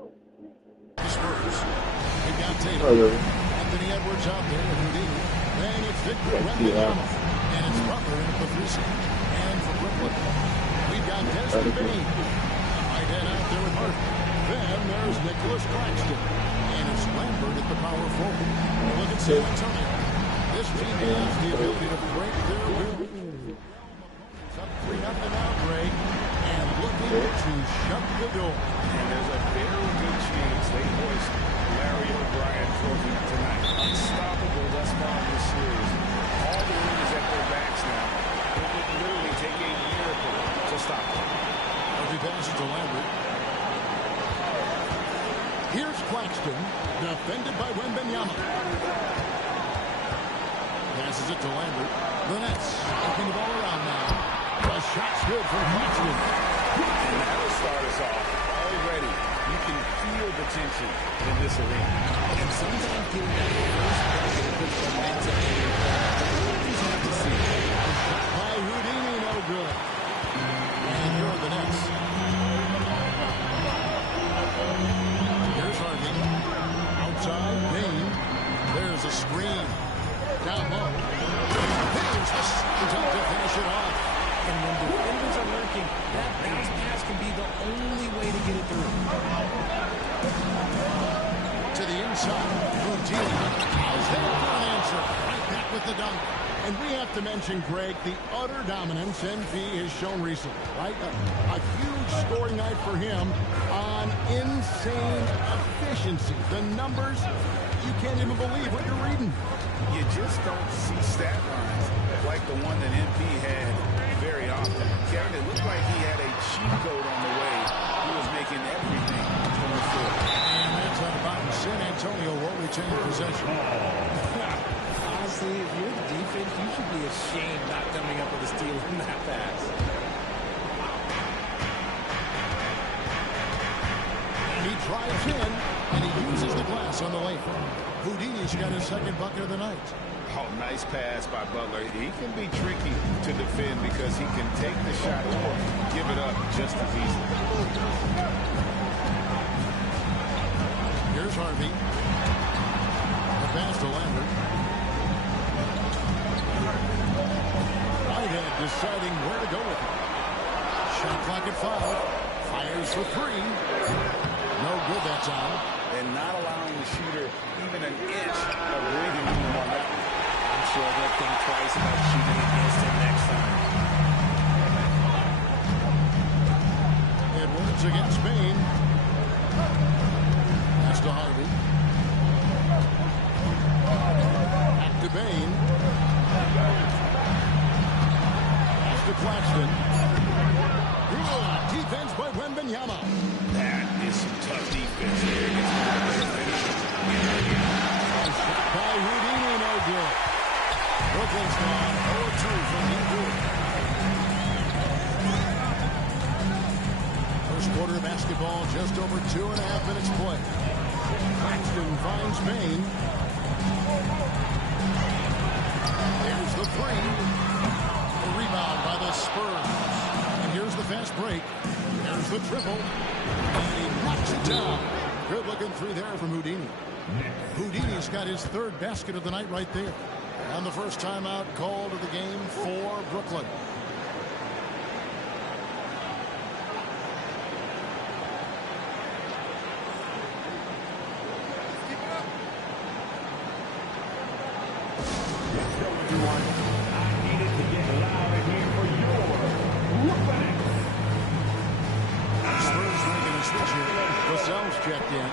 The Spurs. They've got Tatum. Anthony Edwards out there with Houdini. Then it's Victor Wembanyama. And it's Butler in the 3 seat. And for Brooklyn, we've got Desmond Bane. Right hand out there with Harden. Then there's Nicholas Claxton. And it's Lambert at the power forward. And look at San Antonio. This team has the ability to break their will. It's up 3-0 now, Greg. And looking to shut the door. And there's a very good chance they hoist Larry O'Brien trophy tonight. Unstoppable thus far in this series. All the wind is at their backs now. It would literally take a miracle to stop them. As he passes to Lambert. Here's Claxton, defended by Wembanyama. Passes it to Lambert. The Nets looking the ball around now. The shot's good for Claxton. And that'll start us off. Already, you can feel the tension in this arena. And sometimes getting that first bucket puts momentum in your play. You just have to see it. The shot by Houdini, no good. And here are the Nets. Here's Harden. Outside, Bane. There's a screen. Down low. There's the second to finish it off. And when defenders are lurking, that bounce pass can be the only way to get it through. To the inside. Houdini. How's that for an answer? Right back with the dunk. And we have to mention, Greg, the utter dominance NP has shown recently, right? A huge scoring night for him on insane efficiency. The numbers, you can't even believe what you're reading. You just don't see stat lines like the one that MP had very often. Kevin, it looked like he had a cheat code on the way. He was making everything from the floor. And that's on about San Antonio will retain possession. Honestly, if you're the defense, you should be ashamed not coming up with a steal in that pass. And he drives in, and he uses the glass on the lane. Houdini's got his second bucket of the night. Oh, nice pass by Butler. He can be tricky to defend because he can take the shot or give it up just as easily. Here's Harvey. The pass to Lambert. Whitehead deciding where to go with it. Shot clock at 5. Fires for 3. No good that time. And not allowing the shooter even an inch of breathing room on that one. I'm sure they'll think twice about shooting against him next time. Edwards against Bane. That's to Harvey. Back to Bane. That's to Claxton. Good defense by Wembanyama. That is some tough defense here against the Shot by Houdini, no good. Brooklyn's gone 0-2 from indoor. First quarter of basketball, just over 2.5 minutes play. Claxton finds Bane. There's the 3. The rebound by the Spurs. And here's the fast break. There's the triple. And he knocks it down. Good looking 3 there from Houdini. Houdini's got his 3rd basket of the night right there. And the first timeout called of the game for Brooklyn. Spurs making a switch here. Vassell's checked in.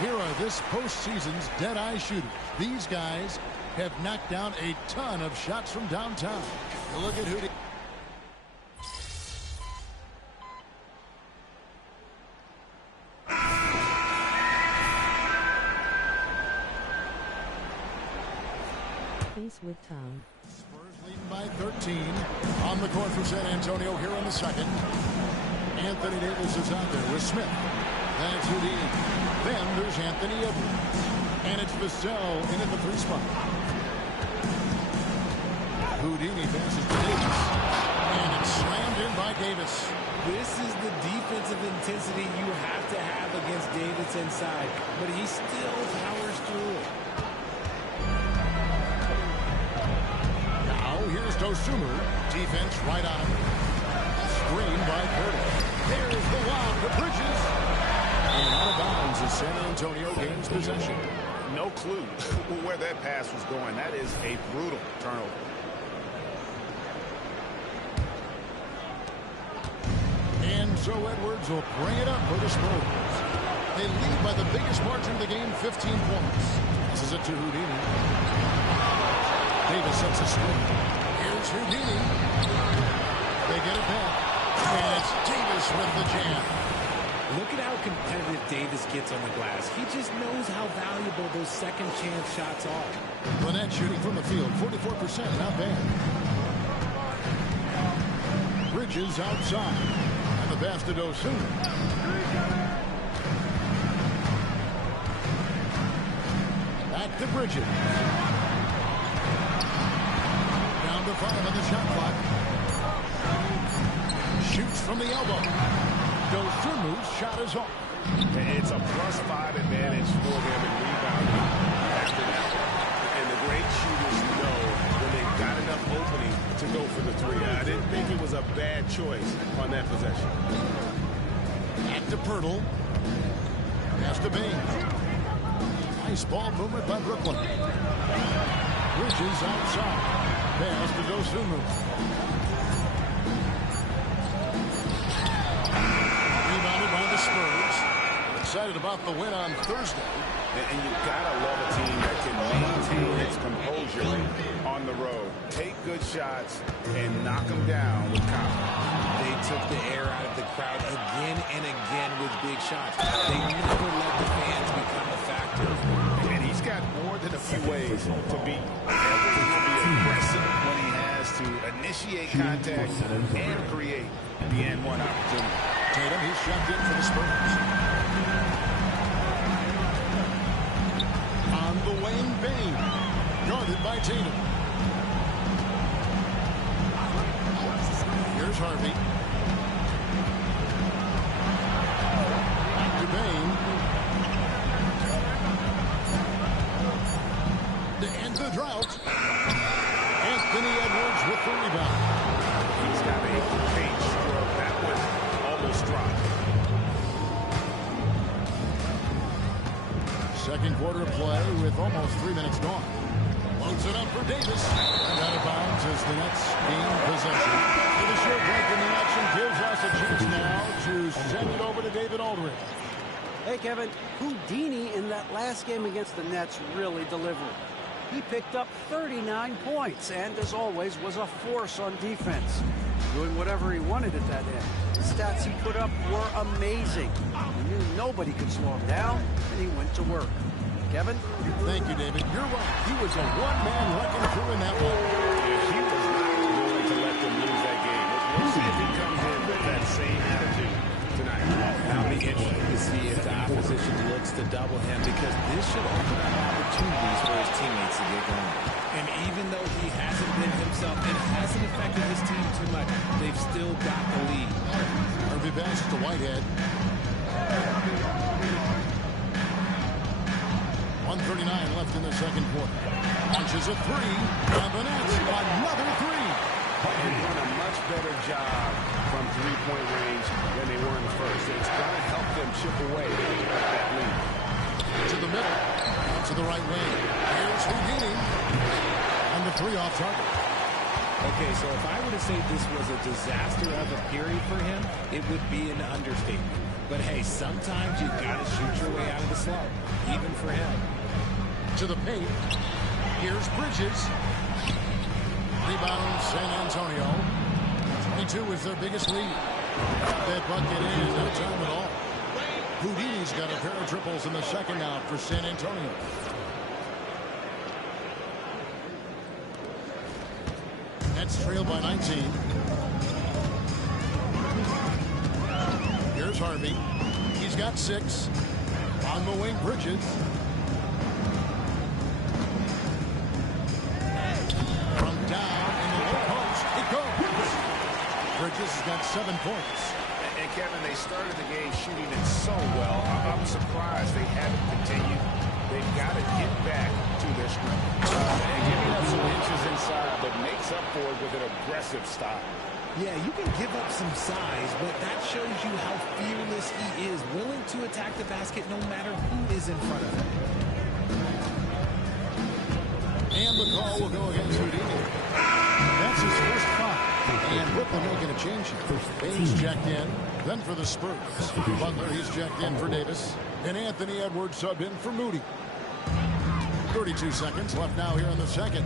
Here are this postseason's dead-eye shooters. These guys have knocked down a ton of shots from downtown. Look at Houdini. Pace with Tom. Spurs leading by 13. On the court for San Antonio here in the second. Anthony Davis is out there with Smith. That's Houdini. Then there's Anthony Edwards. And it's Vassell in at the 3 spot. Houdini passes to Davis. And it's slammed in by Davis. This is the defensive intensity you have to have up against Davis inside, but he still powers through it. Now here's Dosunmu. Defense right on him. Screen by Curtis. There's the lob to Bridges. And out of bounds as San Antonio gains possession. No clue where that pass was going. That is a brutal turnover. And so Edwards will bring it up for the Spurs. They lead by the biggest margin of the game, 15 points. This is it to Houdini. Davis sets a screen. Here's Houdini. They get it back. And it's Davis with the jam. Look at how competitive Davis gets on the glass. He just knows how valuable those second chance shots are. Lynette shooting from the field, 44%, not bad. Bridges outside. And the pass to Dosunmu. Back to Bridges. Down to 5 on the shot clock. Shoots from the elbow. Dosunmu's shot is off. It's a +5 advantage for them in rebounding after that. And the great shooters know when they've got enough opening to go for the three. I didn't think it was a bad choice on that possession. Back to Pirtle. Pass to Baines. Nice ball movement by Brooklyn. Bridges outside. Pass to Dosunmu. Rebounded by the Spurs. Excited about the win on Thursday. And you've got to love a team that can maintain its composure on the road. Take good shots and knock them down with confidence. They took the air out of the crowd again and again with big shots. They never let the fans become a factor. And he's got more than a few ways to beat. He can be aggressive when he has to initiate contact and create the N1 opportunity. Tatum, he's shoved in for the Spurs. On the wing, Baines. Guarded by Tatum. Here's Harvey. Back to Baines. To end the drought. Anthony Edwards with the rebound. He's got a paint stroke. That one almost dropped. Second quarter play with almost 3 minutes gone. Loads it up for Davis. And out of bounds as the Nets gain possession. With a short break in the action gives us a chance now to send it over to David Aldridge. Hey, Kevin, Houdini in that last game against the Nets really delivered. He picked up 39 points and, as always, was a force on defense, doing whatever he wanted at that end. The stats he put up were amazing. He knew nobody could slow him down, and he went to work. Kevin? Thank you, David. You're right. He was a one-man wrecking crew in that one. He was not going to let them lose that game. We'll see if he comes in with that same attitude tonight. Now it'll be interesting to see if the opposition looks to double him, because this should open up opportunities for his teammates to get going. And even though he hasn't been himself and hasn't affected his team too much, they've still got the lead. Irving pass to Whitehead. 1:39 left in the second quarter. Launches a three. And the Nets, another three. They've done a much better job from three-point range than they were in the first. It's going to help them chip away at that lead. To the middle. To the right wing. Here's Houdini. And the three off target. Okay, so if I were to say this was a disaster of a period for him, it would be an understatement. But hey, sometimes you got to shoot your way out of the slump, even for him. To the paint. Here's Bridges. Rebound San Antonio. 22 is their biggest lead. Got that bucket in no time at all. Houdini's got a pair of triples in the second out for San Antonio. Nets trail by 19. Here's Harvey. He's got 6. On the wing, Bridges. From down in the low post, it goes. Bridges has got 7 points. And Kevin, they started the game shooting at so well. I'm surprised they haven't continued. They've got to get back to their strength. And giving up some inches inside, but makes up for it with an aggressive stop. Yeah, you can give up some size, but that shows you how fearless he is, willing to attack the basket no matter who is in front of him. And the call will go against Houdini. That's his first foul. And Brooklyn making a change here. Baines checked in. Then for the Spurs. Butler, he's checked in for Davis. And Anthony Edwards subbed in for Moody. 32 seconds left now here in the second.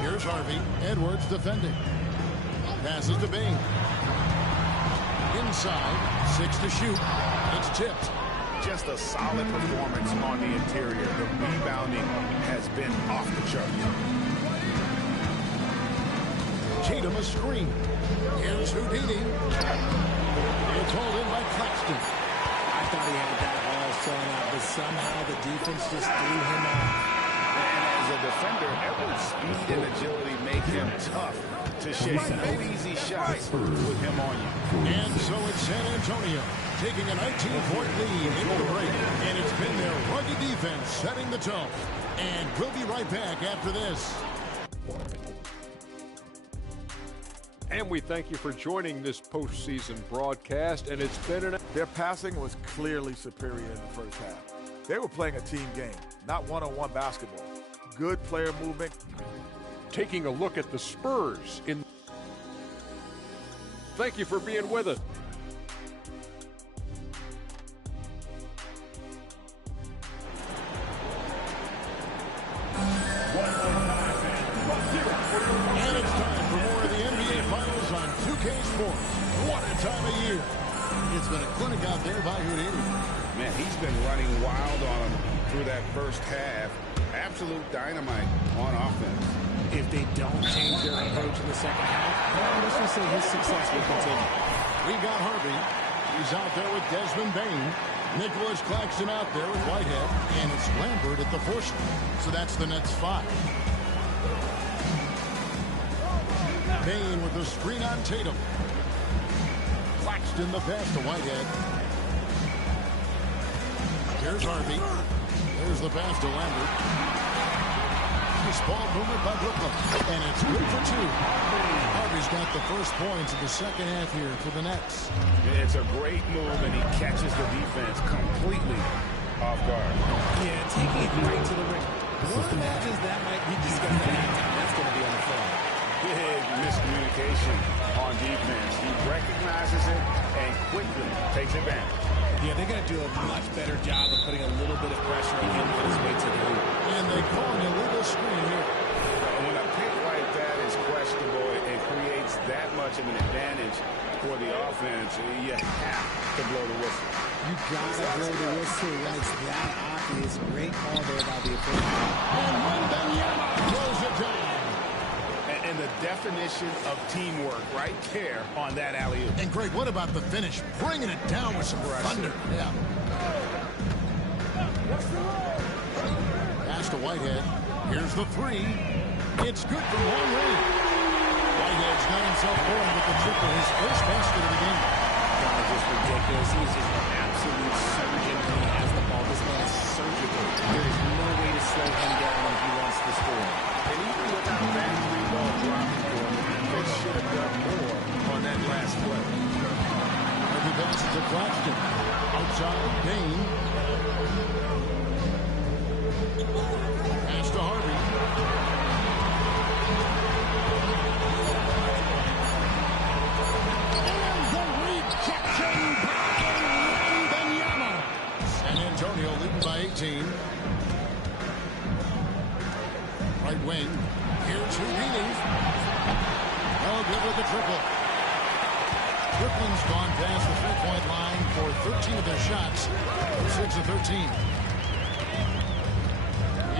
Here's Harvey. Edwards defending. Passes to Bing. Inside. 6 to shoot. It's tipped. Just a solid performance on the interior. The rebounding has been off the chart. Tatum a screen. Here's Houdini. It's hauled in by Claxton. I thought he had that all sewn out, but somehow the defense just threw him off. And as a defender, Edwards' speed and agility make him tough to shake. No easy shots with him on you. And so it's San Antonio taking a 19-point lead into the break. And it's been their rugged defense setting the tone. And we'll be right back after this. And we thank you for joining this postseason broadcast. And it's been Their passing was clearly superior in the first half. They were playing a team game, not one-on-one basketball. Good player movement. taking a look at the Spurs. Thank you for being with us. And it's time for more of the NBA Finals on 2K Sports. What a time of year. It's been a clinic out there by Houdini. Man, he's been running wild on him through that first half. Absolute dynamite on offense. If they don't change their approach in the second half, well, let's just say his success will continue. We've got Harvey. He's out there with Desmond Bain. Nicholas Claxton out there with Whitehead. And it's Lambert at the force. So that's the Nets 5. Bain with the screen on Tatum. Claxton the pass to Whitehead. Here's Harvey. There's the pass to Lambert. Nice ball movement by Brooklyn. And it's good for two. Harvey's got the first points of the second half here for the Nets. It's a great move, and he catches the defense completely off guard. Yeah, taking it right to the ring. One imagines that might be discussed at halftime. That's going to be on the floor. Big miscommunication on defense. He recognizes it and quickly takes advantage. Yeah, they're going to do a much better job of putting a little bit of pressure on him on his way to the hoop. And they call an illegal screen here. When a pick like that is questionable, it creates that much of an advantage for the offense. You have to blow the whistle. You got to blow the whistle when it's that obvious. Great call there by the official. And Wembanyama throws it down. And the definition of teamwork right there on that alley-oop. And Greg, what about the finish? Bringing it down with some thunder. Yeah. Pass to Whitehead. Here's the three. It's good from long range. Whitehead's got himself going with the triple, his first basket of the game. God, just ridiculous. He's just an absolute surgeon when he has the ball. This man is surgical. There is no way to slow him down if he wants to score. And even without that three-ball dropping for him, they should have done more on that last play. Harvey passes to Claxton. Outside, Bain. Pass to Harvey. And the rejection by Wembanyama. San Antonio leading by 18. Right wing. Here's Houdini. No good with the triple. Brooklyn's gone past the three-point line for 13 of their shots. 6 of 13.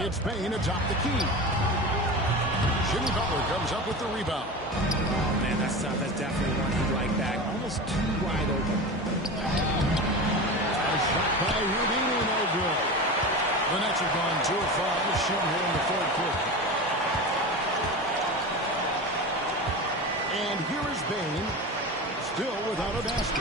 It's Bain atop the key. Jimmy Butler comes up with the rebound. Oh, man, that's tough. That's definitely one he'd like back. Almost too wide open. A shot by Houdini, no good. The Nets have gone 2 of 5 shooting here in the third quarter. And here is Bain. still without a basket.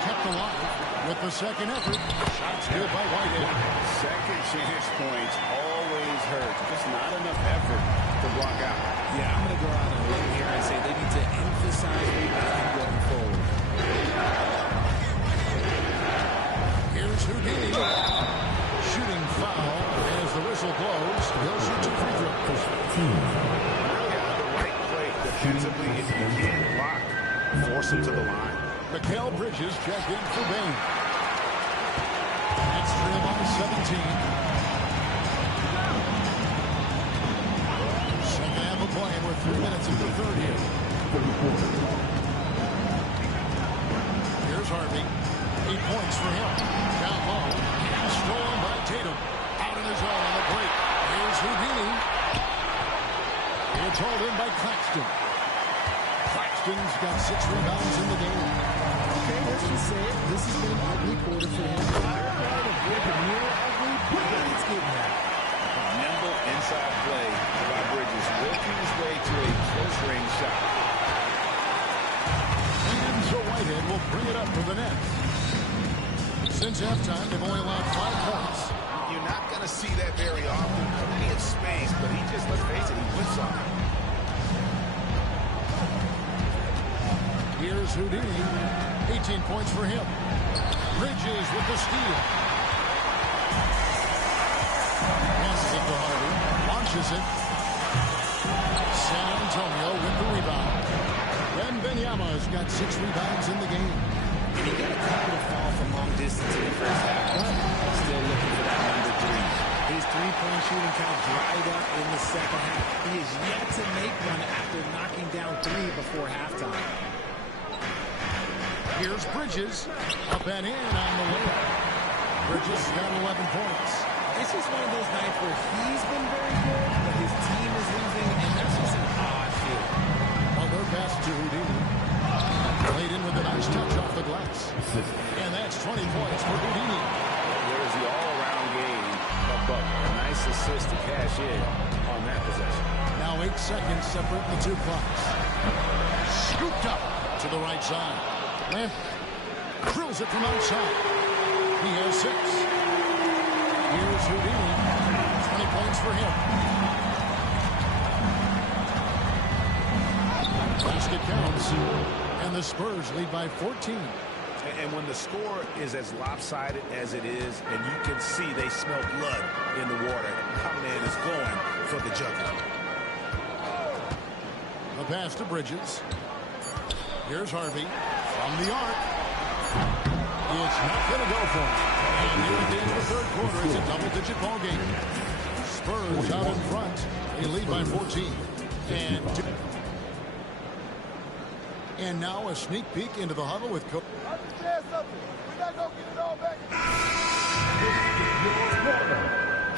Kept alive with the second effort. Shots good by Whitehead. Second chance points always hurt. Just not enough effort to block out. Yeah, I'm going to go out on a limb here and say they need to emphasize rebounding going forward. Here's Houdini. Shooting foul as the whistle blows. He'll shoot 2 free throws. Really got the right play defensively. If you can't block, force him to the line. Mikal Bridges checked in for Bane. That's trim on 17. Second half of play, and we're 3 minutes into the third here. Here's Harvey. 8 points for him. Down low. Stolen by Tatum. Out in his own on the break. Here's Houdini. It's hauled in by Claxton. Claxton's got 6 rebounds in the game. Okay, let's just say it. This has been an ugly quarter for him. Near ugly, but it's getting there. Nimble inside play by Bridges, working his way to a close-range shot. And so Whitehead will bring it up for the Nets. Since halftime, they've only allowed 5 points. You're not going to see that very often. Plenty of space, but he just, let's face it, he whips on it. Here's Houdini. 18 points for him. Bridges with the steal. Passes it to Harvey. Launches it. San Antonio with the rebound. Wembanyama's got 6 rebounds in the game. And he got a couple of fall from long distance in the first half, but still looking for that number 3. His three-point shooting kind of dried up in the second half. He is yet to make one after knocking down 3 before halftime. Here's Bridges. Up and in on the layup. Bridges got 11 points. It's just one of those nights where he's been very good, but his team is losing, and that's just an odd feeling. Well, they're pass to Houdini. Played in with a nice touch off the glass. And that's 20 points for Houdini. There's the all-around game of Butler. A nice assist to cash in on that possession. Now 8 seconds separate the 2 clocks. Scooped up to the right side. Lamp drills it from outside. He has 6. Here's Houdini. 20 points for him. Basket counts. And the Spurs lead by 14. And when the score is as lopsided as it is, and you can see they smell blood in the water, my man is going for the jugular. The pass to Bridges. Here's Harvey from the arc. It's not going to go for him. And here at the end of the third quarter, it's a double-digit ball game. Spurs out in front. They lead by 14. And now a sneak peek into the huddle with Coach. Understand something. We're not going to get it all back.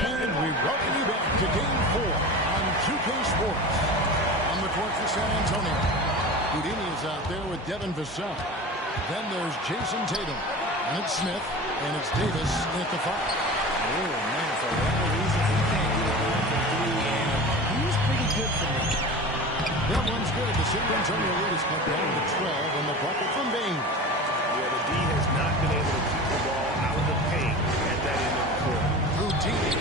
And we welcome you back to Game 4 on 2K Sports. On the court for San Antonio. Houdini is out there with Devin Vassell. Then there's Jason Tatum. And it's Smith. And it's Davis at the 5. Oh, man, for whatever reason, he can't get it going from 3, and he's pretty good for me. That one's good. The San Antonio Raiders cut down to 12 on the bucket from Bane. Yeah, the D has not been able to keep the ball out of the paint at that end of the court. Houdini.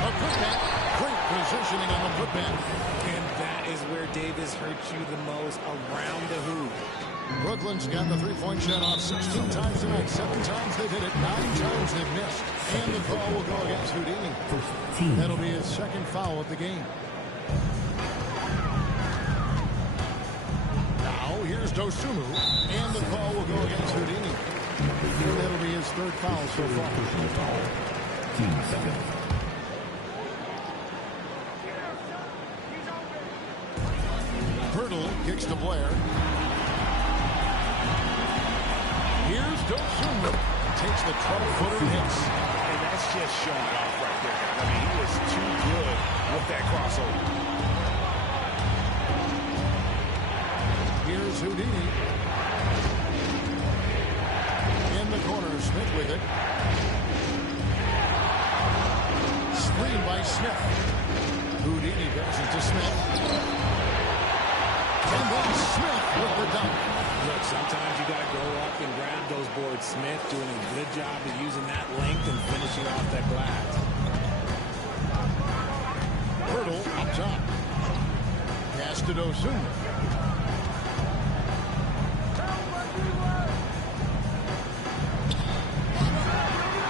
A putback. Great positioning on the putback. And that is where Davis hurts you the most, around the hoop. Brooklyn's got the three-point shot off 16 times tonight. 7 times they've hit it. 9 times they've missed. And the foul will go against Houdini. That'll be his second foul of the game. Now here's Dosunmu. And the foul will go against Houdini. And that'll be his third foul so far. Pirtle kicks to Blair. Here's Dosunmu. Takes the 12-footer and hits. And that's just showing it off right there. I mean, he was too good with that crossover. Here's Houdini. In the corner, Smith with it. Screen by Smith. Houdini passes to Smith. And then Smith with the dunk. Look, sometimes you got to go up and grab those boards. Smith doing a good job of using that length and finishing off that glass. Hurdle up top. Pass to Dosunmu.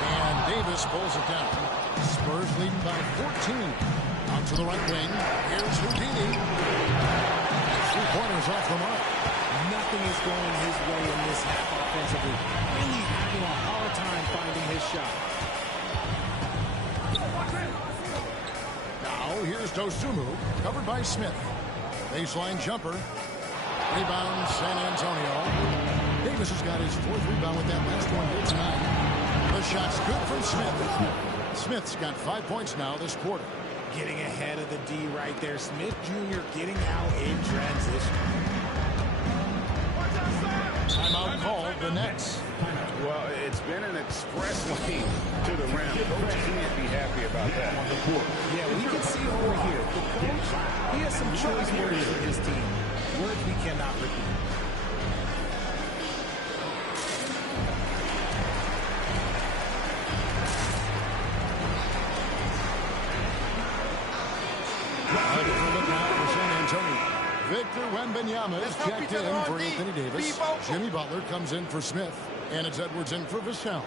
And Davis pulls it down. Spurs leading by 14. Out to the right wing. Here's Houdini. Three-pointers off the mark. Nothing is going his way in this half offensively. Really having a hard time finding his shot. Now here's Dosunmu, covered by Smith. Baseline jumper. Rebound San Antonio. Davis has got his fourth rebound with that last one here tonight. The shot's good from Smith. Smith's got 5 points now this quarter. Getting ahead of the D right there. Smith Jr. getting out in transition. Timeout called the Nets. Well, it's been an express lane to the rim. Coach can't be happy about that. Yeah, we can see over here. The coach, he has some choice words for his team. Words we cannot repeat. Victor Wembanyama is checked in for Anthony Davis. Jimmy Butler comes in for Smith. And it's Edwards in for Vassell.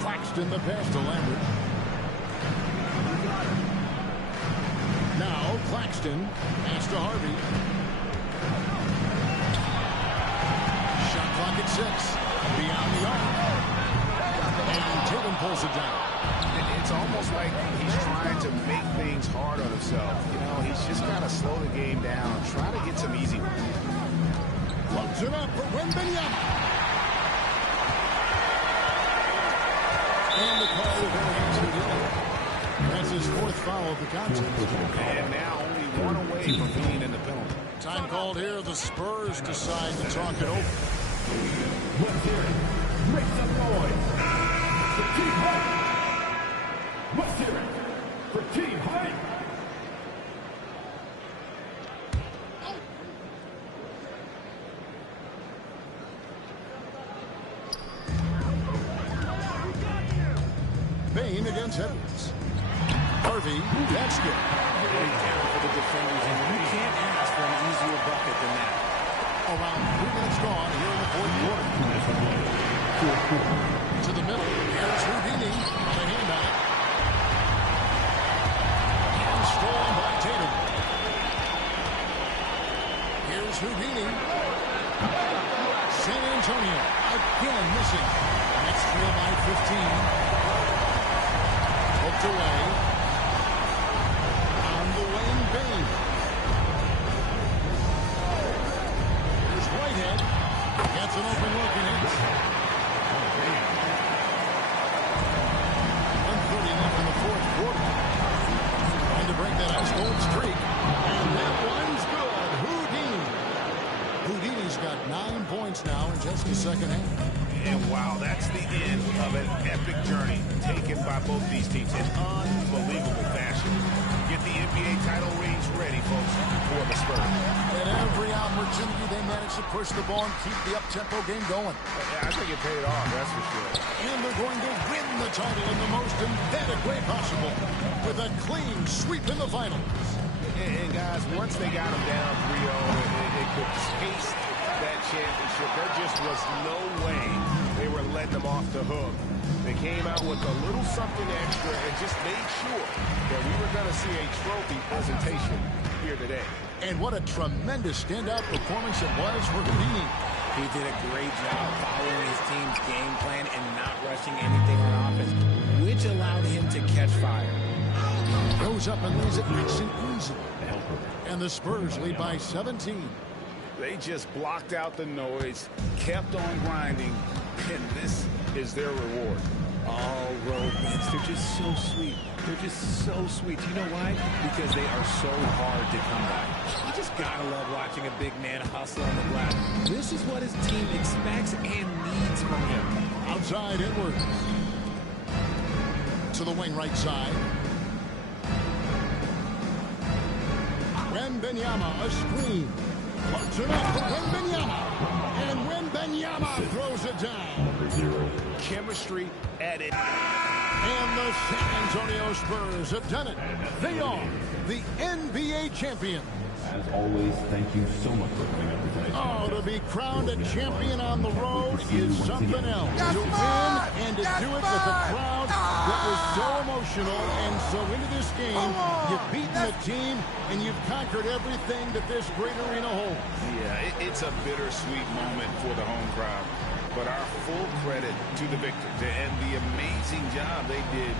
Claxton the pass to Lambert. Now Claxton. Pass to Harvey. Shot clock at 6. Beyond the arc. And Tatum pulls it down. It's almost like he's trying to make things hard on himself. You know, he's just got to slow the game down. Try to get some easy ones. Floats it up for Wembanyama. And the call will go against the delay. That's his fourth foul of the contest. And now only one away from being in the penalty. Time called here. The Spurs decide to talk it over. Let's hear it. Make some noise. For Team Hype. Let's hear it. For Team Hype. Bain against Edwards. Harvey, that's good. Great down for the defenders, and you can't ask for an easier bucket than that. Around 3 minutes gone here in the fourth quarter. To the middle. Here's Houdini on the handout. And stolen by Tatum. Here's Houdini. San Antonio again missing. Next trail by 15. Hooked away. On the wing, Bain. Here's Whitehead. Gets an open look and hits. 1:30 left in the fourth quarter. Trying to break that ice cold streak. And that one's good. Houdini. Houdini's got 9 points now in just the second half. And wow, that's the end of an epic journey taken by both these teams in unbelievable fashion. Get the NBA title rings ready, folks, for the Spurs. At every opportunity, they manage to push the ball and keep the up-tempo game going. I think it paid off, that's for sure. And they're going to win the title in the most emphatic way possible with a clean sweep in the finals. And guys, once they got them down 3-0, they could taste that championship. There just was no way they were letting them off the hook. They came out with a little something extra and just made sure that we were going to see a trophy presentation here today. And what a tremendous standout performance it was for Houdini. He did a great job following his team's game plan and not rushing anything on offense, which allowed him to catch fire. Goes up and lays it nice and easy. And the Spurs lead by 17. They just blocked out the noise, kept on grinding, and this is their reward. All road wins. They're just so sweet. They're just so sweet. You know why? Because they are so hard to come by. You just gotta love watching a big man hustle on the glass. This is what his team expects and needs from him. Outside Edwards. To the wing right side. Wembanyama, a screen. Puts it up for Wembanyama. And Wembanyama throws it down. Chemistry added. And the San Antonio Spurs have done it. They are the NBA champions. As always, thank you so much for coming up tonight. Oh, to be crowned a champion on the road is something else. To win and to do it with a crowd that was so emotional and so into this game. You've beaten the team and you've conquered everything that this great arena holds. Yeah, it's a bittersweet moment for the home crowd. But our full credit to the victors and the amazing job they did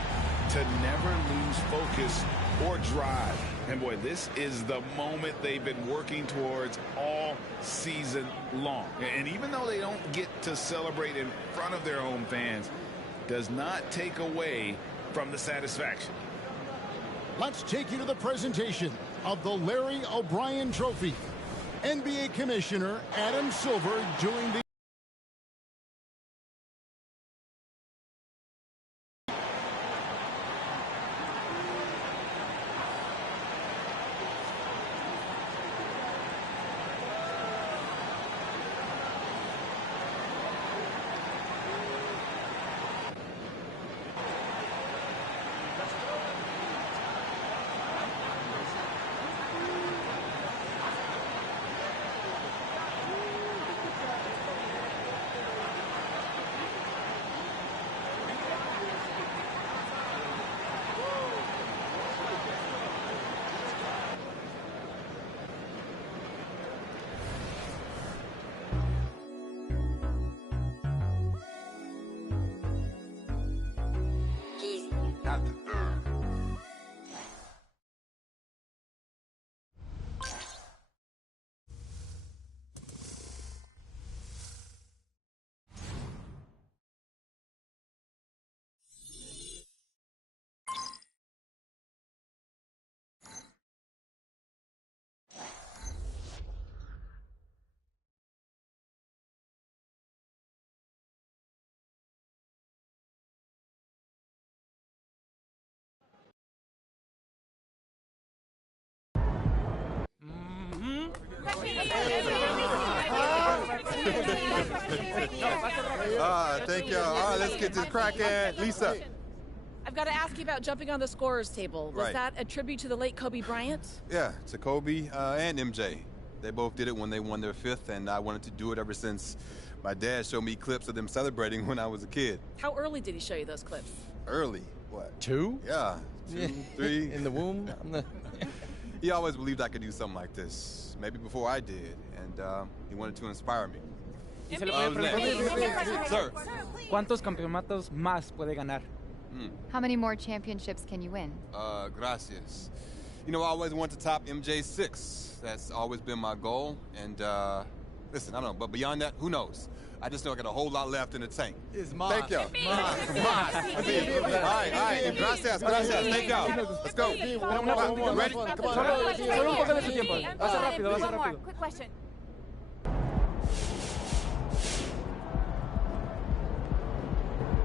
to never lose focus or drive. And boy, this is the moment they've been working towards all season long. And even though they don't get to celebrate in front of their home fans, does not take away from the satisfaction. Let's take you to the presentation of the Larry O'Brien Trophy. NBA Commissioner Adam Silver doing the Thank you. All right, let's get this cracking. Lisa. I've got to ask you about jumping on the scorer's table. Was Right. that a tribute to the late Kobe Bryant? Yeah, to Kobe and MJ. They both did it when they won their 5th, and I wanted to do it ever since my dad showed me clips of them celebrating when I was a kid. How early did he show you those clips? Early. What? 2? Yeah, 2, 3. In the womb? He always believed I could do something like this, maybe before I did, and he wanted to inspire me. Sir. ¿Cuántos campeonatos más puede ganar? How many more championships can you win? Gracias. You know, I always want to top MJ's 6. That's always been my goal. And, listen, I don't know, but beyond that, who knows? I just know I got a whole lot left in the tank. It's mine. Thank y'all. All right. Gracias. Thank y'all. Let's go. Ready? Come on. One more. Quick question.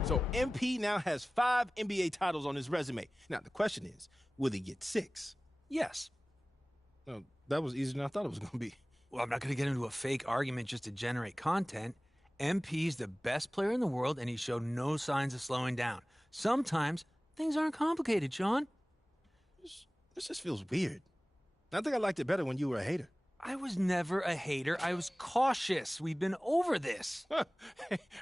So MP now has 5 NBA titles on his resume. Now, the question is, will he get 6? Yes. Oh, that was easier than I thought it was going to be. Well, I'm not going to get into a fake argument just to generate content. MP's the best player in the world, and he showed no signs of slowing down. Sometimes things aren't complicated, Sean. This just feels weird. I think I liked it better when you were a hater. I was never a hater. I was cautious. We've been over this.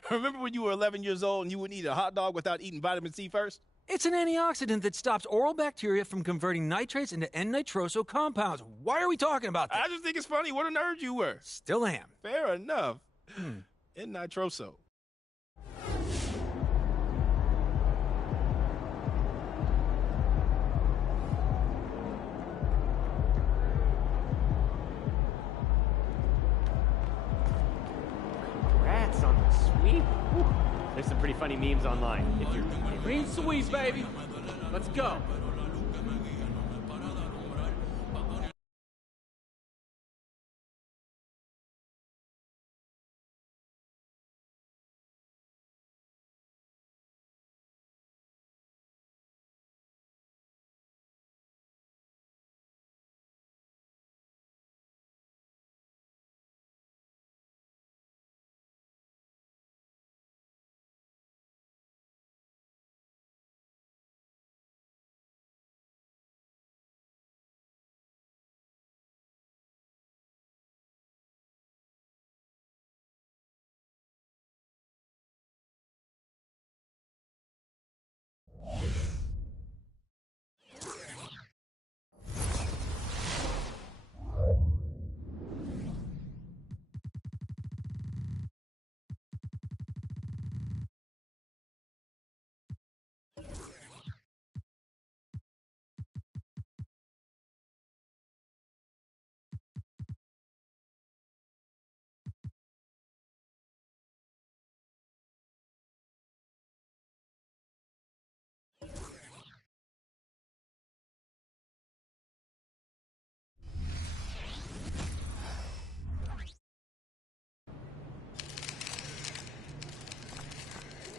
Remember when you were 11 years old and you wouldn't eat a hot dog without eating vitamin C first? It's an antioxidant that stops oral bacteria from converting nitrates into N-nitroso compounds. Why are we talking about this? I just think it's funny. What a nerd you were. Still am. Fair enough. N-nitroso. Congrats on the sweep. There's some pretty funny memes online. If you're green Suisse, baby. Let's go.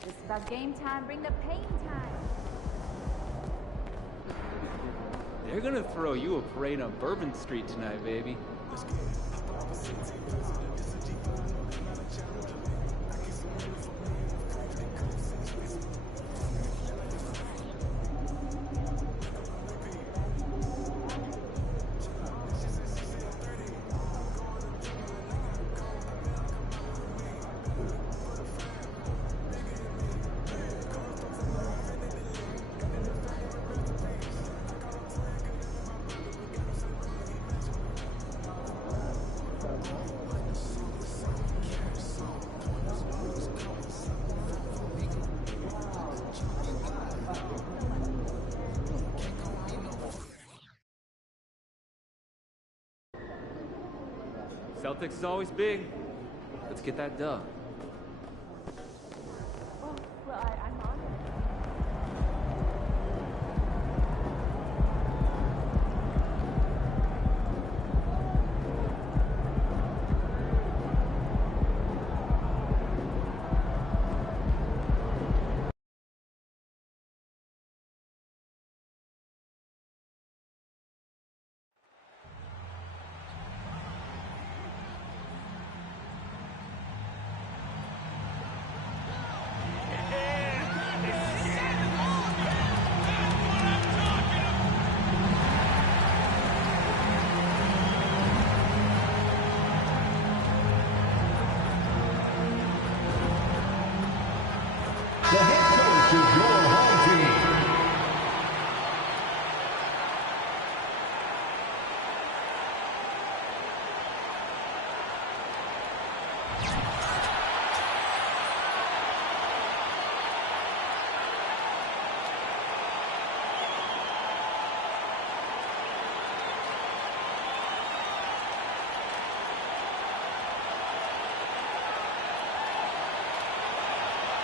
It's about game time. Bring the pain time. They're gonna throw you a parade on Bourbon Street tonight, baby. Celtics is always big. Let's get that dub. Oh, well, I'm on it. The head coach of your home team.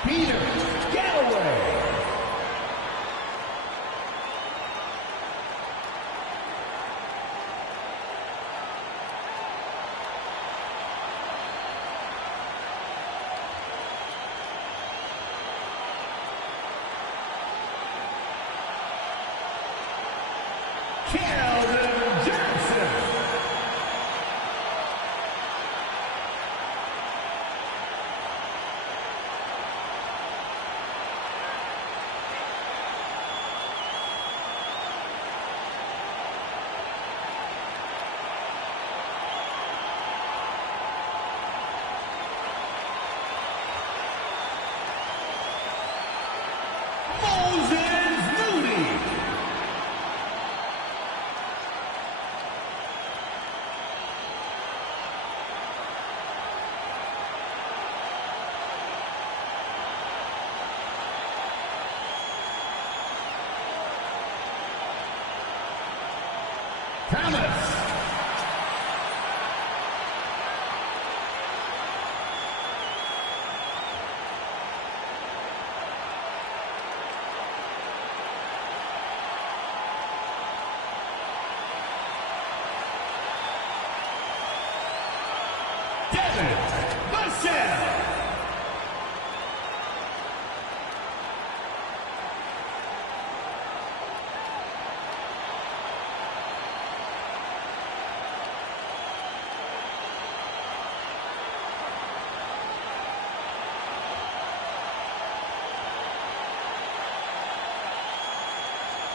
Peter Galloway. Keldon Johnson. Moses Moody. Thomas.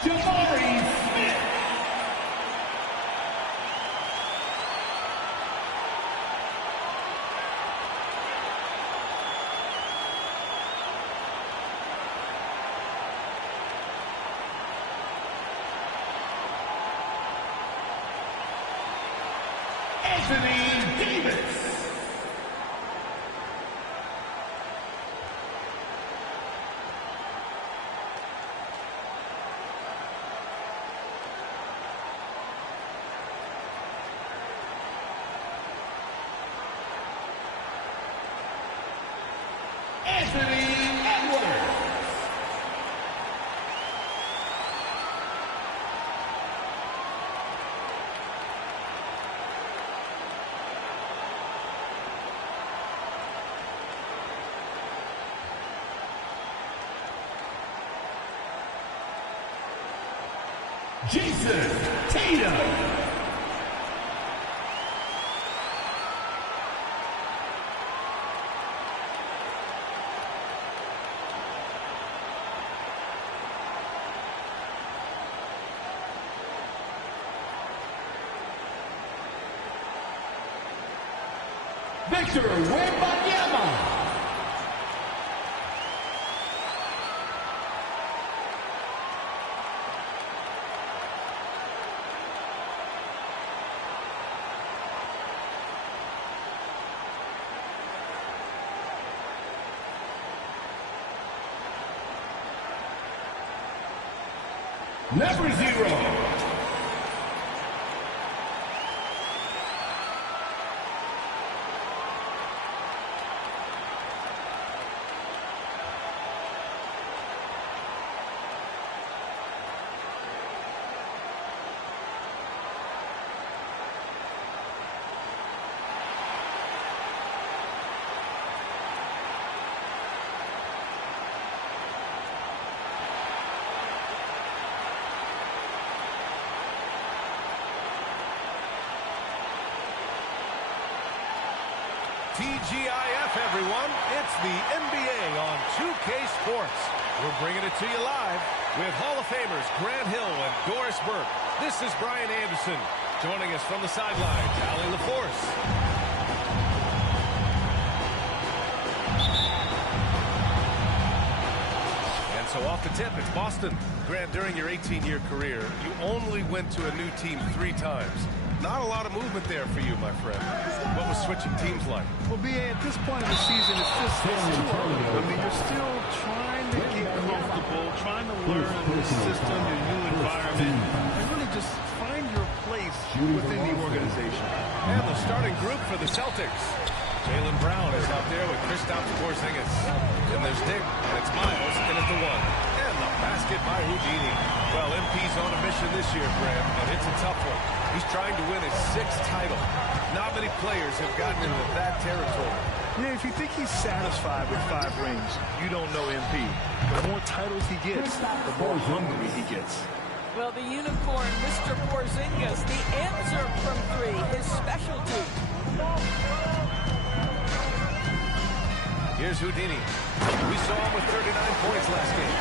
Jabari Smith. Anthony Davis. Anthony Edwards. Jason Tatum. Victor Wembanyama. Number 0. TGIF, everyone. It's the NBA on 2K Sports. We're bringing it to you live with Hall of Famers Grant Hill and Doris Burke. This is Brian Anderson. Joining us from the sidelines, Allie LaForce. And so off the tip, it's Boston. Grant, during your 18-year career, you only went to a new team 3 times. Not a lot of movement there for you, my friend. What was switching teams like? Well, B.A., at this point in the season, it's too early. I mean, you're still trying to get comfortable, trying to learn the system, your new environment, and really just find your place within the organization. And the starting group for the Celtics. Jaylen Brown is out there with Kristaps Porzingis. And there's Dick, and it's Miles in at the 1. And the basket by Houdini. Well, MP's on a mission this year, Graham, and it's a tough one. He's trying to win his 6th title. Not many players have gotten into that territory. Yeah, if you think he's satisfied with 5 rings, you don't know MP. The more titles he gets, the more hungry he gets. Well, the unicorn, Mr. Porzingis, the answer from 3, his specialty. Here's Houdini. We saw him with 39 points last game.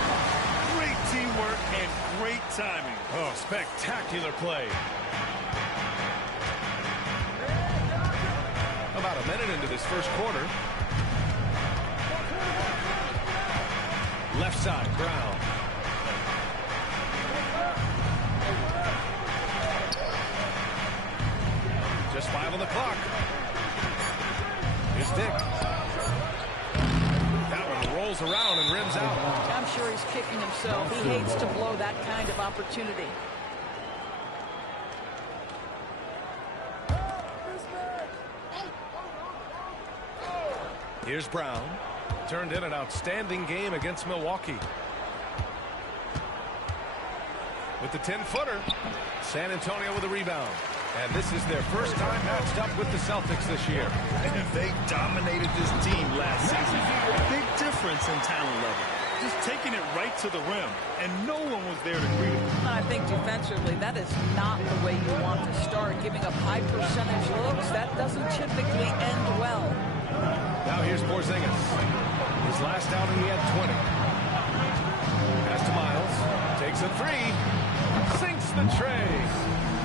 Great teamwork and great timing. Oh, spectacular play. About a minute into this first quarter. Left side, Brown. Just 5 on the clock. Here's Dick. That one rolls around and rims out. I'm sure he's kicking himself. He hates to blow that kind of opportunity. Here's Brown. Turned in an outstanding game against Milwaukee. With the 10-footer, San Antonio with a rebound. And this is their first time matched up with the Celtics this year. And they dominated this team last season. Big difference in talent level. Just taking it right to the rim, and no one was there to greet him. I think defensively, that is not the way you want to start. Giving up high percentage looks, that doesn't typically end well. Now here's Porzingis. His last outing, he had 20. Pass to Miles. Takes a 3. the tray.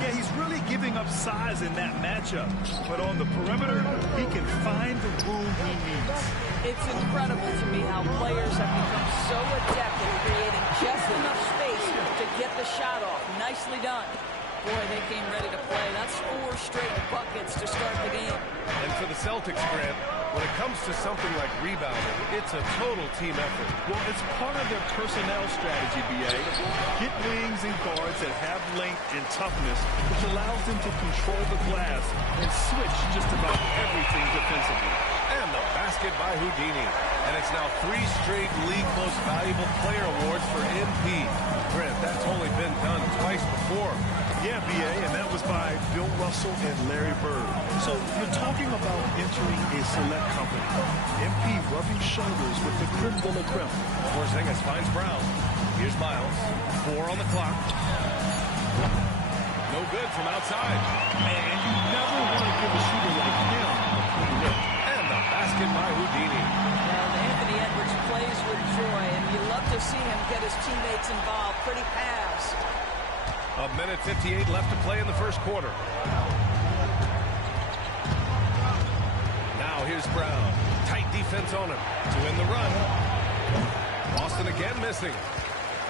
Yeah, he's really giving up size in that matchup. But on the perimeter, he can find the room he needs. It's incredible to me how players have become so adept at creating just enough space to get the shot off. Nicely done. Boy, they came ready to play. That's 4 straight buckets to start the game. And for the Celtics, Grant, when it comes to something like rebounding, it's a total team effort. Well, it's part of their personnel strategy, B.A. Get wings and guards that have length and toughness, which allows them to control the glass and switch just about everything defensively. And the basket by Houdini. And it's now 3 straight league most valuable player awards for MP. Grant, that's only been done twice before. Yeah, B.A., and that was by Bill Russell and Larry Bird. So you're talking about entering a select company. MP rubbing shoulders with the creme de la creme. Porzingis finds Brown. Here's Miles. 4 on the clock. No good from outside. Man, you never want to give a shooter like him a clean look. And the basket by Houdini. And Anthony Edwards plays with joy, and you love to see him get his teammates involved. Pretty pass. 1:58 left to play in the first quarter. Now here's Brown. Tight defense on him to win the run. Boston again missing.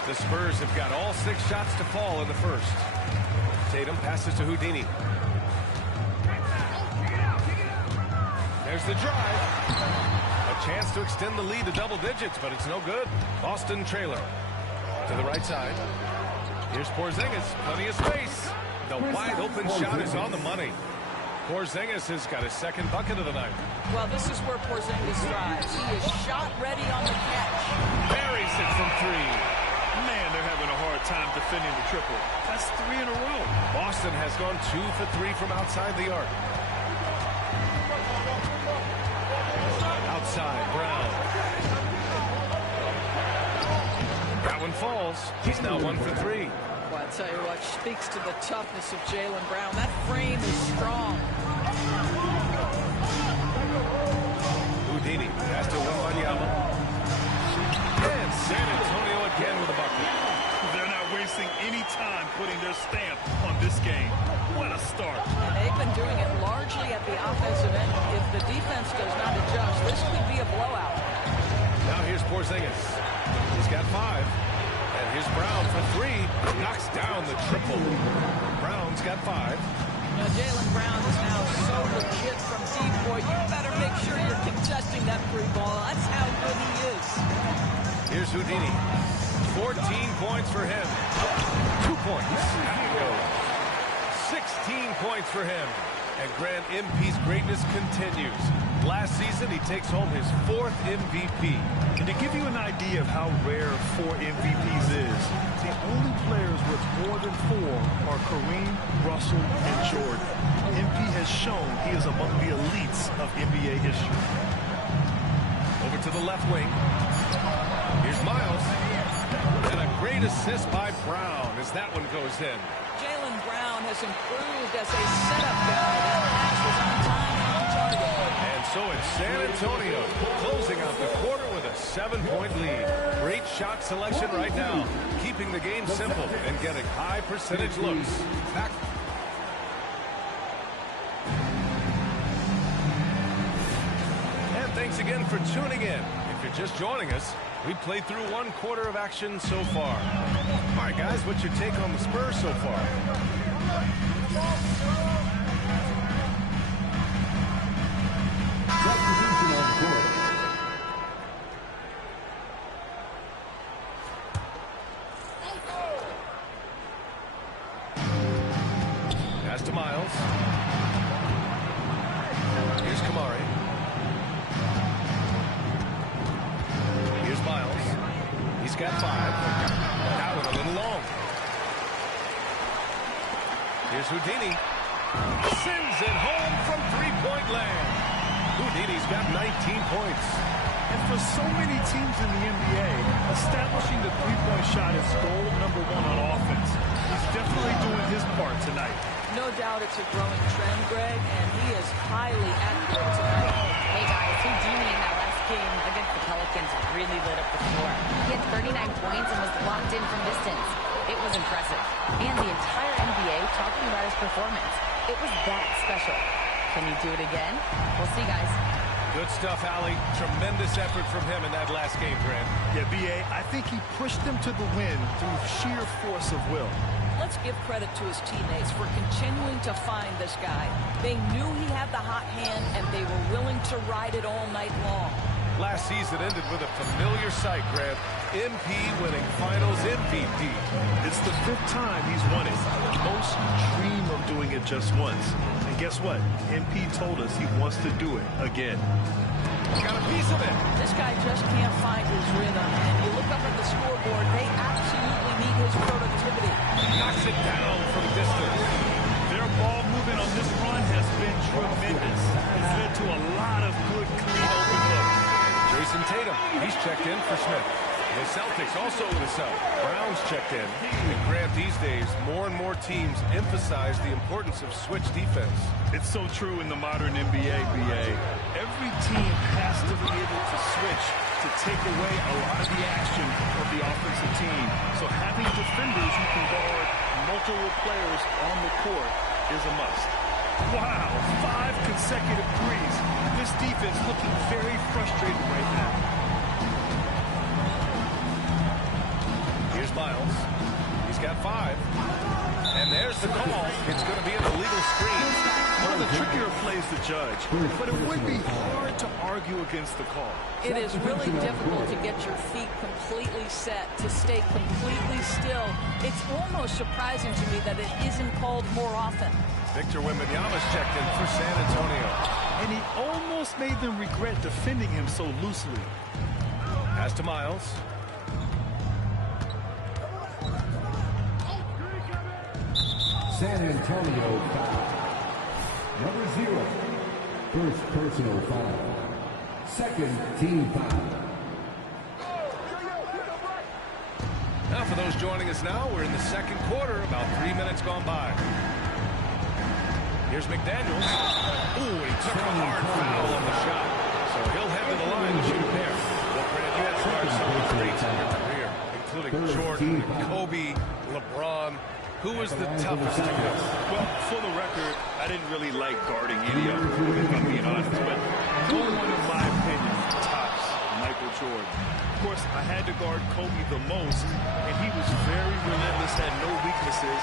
The Spurs have got all 6 shots to fall in the first. Tatum passes to Houdini. There's the drive. A chance to extend the lead to double digits, but it's no good. Boston trailer. To the right side. Here's Porzingis, plenty of space. The wide open shot is on the money. Porzingis has got his second bucket of the night. Well, this is where Porzingis thrives. He is shot ready on the catch. Buries it from 3. Man, they're having a hard time defending the triple. That's 3 in a row. Boston has gone 2 for 3 from outside the arc. Outside, Brown. That one falls. He's now 1 for 3. Well, I tell you what, speaks to the toughness of Jaylen Brown. That frame is strong. Houdini has to Wembanyama. And San Antonio again with a bucket. They're not wasting any time putting their stamp on this game. What a start. And they've been doing it largely at the offensive end. If the defense does not adjust, this could be a blowout. Now here's Porzingis. He's got 5. And here's Brown for 3. Knocks down the triple. Brown's got 5. Now, Jaylen Brown is now so legit from deep, boy. You better make sure you're contesting that free ball. That's how good he is. Here's Houdini. 14 points for him. 2 points. There you go. 16 points for him. And Grant, MP's greatness continues. Last season, he takes home his 4th MVP. And to give you an idea of how rare 4 MVPs is, the only players with more than 4 are Kareem, Russell, and Jordan. MP has shown he is among the elites of NBA history. Over to the left wing. Here's Miles. And a great assist by Brown as that one goes in. Jaylen Brown has improved as a setup guy. That pass was on time and on target. And so it's San Antonio closing out the quarter with a 7-point lead. Great shot selection right now, keeping the game simple and getting high percentage looks. Back. And thanks again for tuning in. If you're just joining us, we've played through 1 quarter of action so far. All right, guys, what's your take on the Spurs so far? Pass to Miles. Here's Kamari. Here's Miles. He's got 5. That one a little long. Here's Houdini. Sends it home from 3-point land. Houdini's got 19 points. And for so many teams in the NBA, establishing the 3-point shot is goal number 1 on offense. He's definitely doing his part tonight. No doubt it's a growing trend, Greg, and he is highly accurate tonight. Hey guys, Houdini in that last game against the Pelicans really lit up the floor. He had 39 points and was locked in from distance. It was impressive. And the entire NBA talking about his performance. It was that special. Can you do it again? We'll see, guys. Good stuff, Allie. Tremendous effort from him in that last game, Grant. Yeah, B.A., I think he pushed them to the win through sheer force of will. Let's give credit to his teammates for continuing to find this guy. They knew he had the hot hand, and they were willing to ride it all night long. Last season ended with a familiar sight, Grant. MP winning Finals MVP. It's the 5th time he's won it. Most dream of doing it just once. And guess what? MP told us he wants to do it again. Got a piece of it. This guy just can't find his rhythm, and you look up at the scoreboard, they absolutely need his productivity. Knocks it down from distance. Their ball movement on this run has been tremendous. It's led to a lot of good, clean, open looks. Jason Tatum, he's checked in for Smith. The Celtics also with a sub. Brown's checked in. And Grant, these days, more and more teams emphasize the importance of switch defense. It's so true in the modern NBA, BA. Every team has to be able to switch to take away a lot of the action of the offensive team. So having defenders who can guard multiple players on the court is a must. Wow, 5 consecutive threes. This defense looking very frustrated right now. Here's Miles. He's got 5. And there's the call. It's going to be an illegal screen. One of the trickier plays to judge, but it would be hard to argue against the call. It is really difficult to get your feet completely set, to stay completely still. It's almost surprising to me that it isn't called more often. Victor Wembanyama's checked in for San Antonio. And he almost made them regret defending him so loosely. Pass to Miles. San Antonio foul. Number 0. First personal foul. Second team foul. Now for those joining us now, we're in the second quarter, about 3 minutes gone by. Here's McDaniels. Ooh, he took a hard foul on the shot. So he'll head to the line to shoot a pair. Well, Brad, you have started some of the greats in your career, including Jordan, Kobe, LeBron. Who was the toughest to go? Well, for the record, I didn't really like guarding any of them, if I'm being honest. But no one, in my opinion, tops Michael Jordan. Of course, I had to guard Kobe the most, and he was very relentless, had no weaknesses.